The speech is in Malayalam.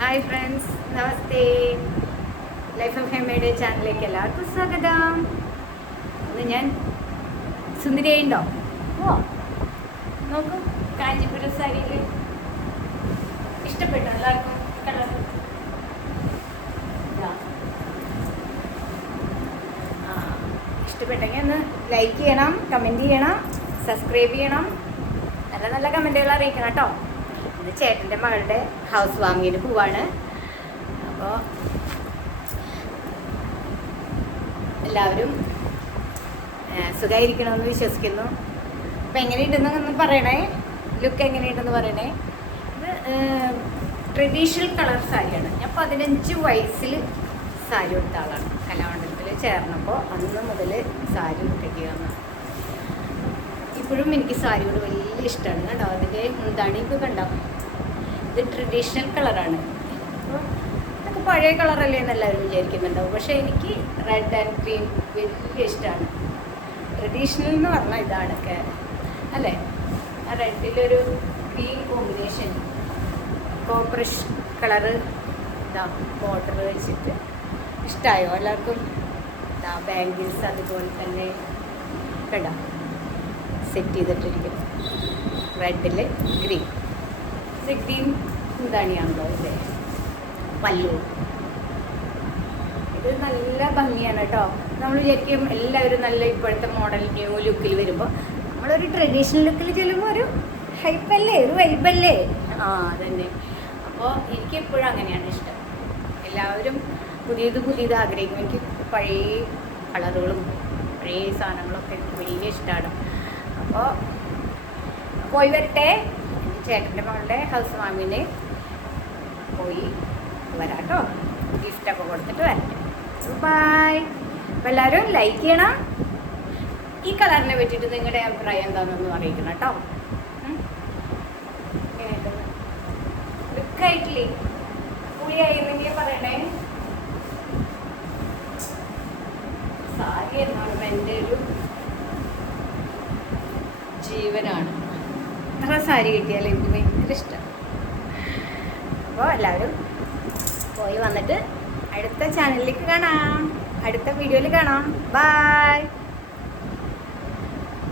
ഹായ് ഫ്രണ്ട്സ്, നമസ്തേ. ലൈഫ് ഓഫ് ഹെമയുടെ ചാനലിലേക്ക് എല്ലാവർക്കും സ്വാഗതം. ഇന്ന് ഞാൻ സുന്ദരിയുണ്ടോ? ഓ നോക്കൂ, കാഞ്ചീപുരം സാരിയിൽ ഇഷ്ടപ്പെട്ടോ എല്ലാവർക്കും കളർ? ഇഷ്ടപ്പെട്ടെങ്കിൽ ഒന്ന് ലൈക്ക് ചെയ്യണം, കമൻറ്റ് ചെയ്യണം, സബ്സ്ക്രൈബ് ചെയ്യണം, നല്ല നല്ല കമൻറ്റുകൾ അറിയിക്കണം കേട്ടോ. ഇത് ചേട്ടൻ്റെ മകളുടെ ഹൗസ് വാമിങ്ങിന് പോവാണ്. അപ്പോൾ എല്ലാവരും സുഖമായിരിക്കണമെന്ന് വിശ്വസിക്കുന്നു. അപ്പോൾ എങ്ങനെയുണ്ടെന്ന് പറയണേ, ലുക്ക് എങ്ങനെയുണ്ടെന്ന് പറയണേ. ഇത് ട്രഡീഷണൽ കളർ സാരിയാണ്. ഞാൻ 15 വയസ്സിൽ സാരി കൊടുത്ത ആളാണ്. കലാമണ്ഡലത്തിൽ ചേർന്നപ്പോൾ അന്ന് മുതൽ സാരി ഉടുപ്പിക്കുകയാണ്. ഇപ്പോഴും എനിക്ക് സാരിയോട് വലിയ ഇഷ്ടമാണ് കേട്ടോ. അതിൻ്റെ മുന്താണിയൊക്കെ കണ്ടോ, ഇത് ട്രഡീഷണൽ കളറാണ്. അപ്പോൾ ഇതൊക്കെ പഴയ കളറല്ലേ എന്ന് എല്ലാവരും വിചാരിക്കുന്നുണ്ടാവും. പക്ഷേ എനിക്ക് റെഡ് ആൻഡ് ഗ്രീൻ വലിയ ഇഷ്ടമാണ്. ട്രഡീഷണൽ എന്ന് പറഞ്ഞാൽ ഇതാണൊക്കെ അല്ലേ. ആ റെഡിലൊരു ഗ്രീൻ കോമ്പിനേഷൻ, കോപ്പറിഷ് കളറ് ഇതാ ബോർഡർ വെച്ചിട്ട് ഇഷ്ടമായോ എല്ലാവർക്കും? ഇതാ ബാംഗിൾസ് അതുപോലെ തന്നെ കേട്ടോ സെറ്റ് ചെയ്തിട്ടിരിക്കുന്നു. റെഡിൽ ഗ്രീൻ, ഇത് ഗ്രീൻ മുന്താണിയാണല്ലോ ഇല്ലേ, പല്ലു. ഇത് നല്ല ഭംഗിയാണ് കേട്ടോ. നമ്മൾ വിചാരിക്കും എല്ലാവരും നല്ല ഇപ്പോഴത്തെ മോഡൽ ന്യൂ ലുക്കിൽ വരുമ്പോൾ നമ്മളൊരു ട്രഡീഷണൽ ലുക്കിൽ ചെല്ലുമ്പോൾ ഒരു ഹൈപ്പല്ലേ, ഒരു വൈബല്ലേ. അതന്നെ. അപ്പോൾ എനിക്കെപ്പോഴും അങ്ങനെയാണ് ഇഷ്ടം. എല്ലാവരും പുതിയത് ആഗ്രഹിക്കും. എനിക്ക് പഴയ കളറുകളും പഴയ സാധനങ്ങളൊക്കെ എനിക്ക് വലിയ ഇഷ്ടമാണ്. അപ്പോൾ പോയി വരട്ടെ, ചേട്ടൻ്റെ മകളുടെ ഹൗസ് വാമിന് പോയി വരാം കേട്ടോ. ഗിഫ്റ്റൊക്കെ കൊടുത്തിട്ട് വരട്ടെ. ബൈ. അപ്പോൾ എല്ലാവരും ലൈക്ക് ചെയ്യണം. ഈ കളറിനെ പറ്റിയിട്ട് നിങ്ങളുടെ അഭിപ്രായം എന്താണെന്നൊന്നും അറിയിക്കണം കേട്ടോ. ലുക്കായിട്ടില്ലേ, കൂടിയായിരുന്നെങ്കിൽ പറയണേ. സാരി എന്ന് പറയുമ്പോൾ എൻ്റെ ഒരു ജീവനാണ്. എത്ര സാരി കിട്ടിയാലും എനിക്ക് ഭയങ്കര ഇഷ്ടം. അപ്പോൾ എല്ലാവരും പോയി വന്നിട്ട് അടുത്ത ചാനലിലേക്ക് കാണാം, അടുത്ത വീഡിയോയിൽ കാണാം. ബൈ.